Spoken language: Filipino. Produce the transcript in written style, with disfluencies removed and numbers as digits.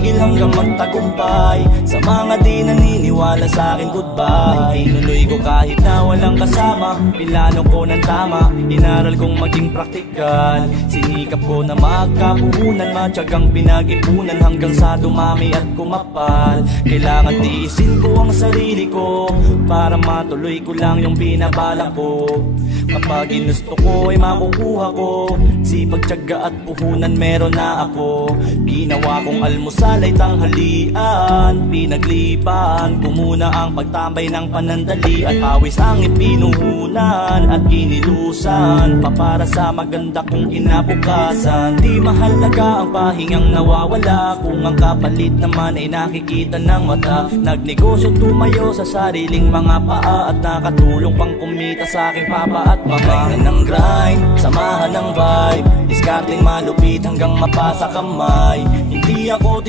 tigil hanggang magtagumpay. Sa mga di naniniwala sa akin, goodbye. Tinuloy ko kahit na walang kasama, pinlano ko ng tama, inaral kong maging praktikal. Sinikap ko na magkapuhunan, matyagang pinag-ipunan hanggang sa dumami at kumapal. Kailangan tiisin ko ang sarili ko para matuloy ko lang yung binabalak ko. Kapag ginusto ko ay makukuha ko, sipag, tiyaga at puhunan meron na ako. Ginawa kong almusal ay tanghalian, pinaglipan ko muna ang pagtambay ng panandalian. Pawis ang ipinuhunan at kinilusan pa para sa maganda kong kinabukasan. Di mahalaga ang pahingang nawawala kung ang kapalit naman ay nakikita ng mata. Nagnegosyo tumayo sa sariling mga paa at nakatulong pang kumita sa aking papa at mama. Ng grind, samahan ng vibe, discarding malupit hanggang mapasa kamay. Hindi ako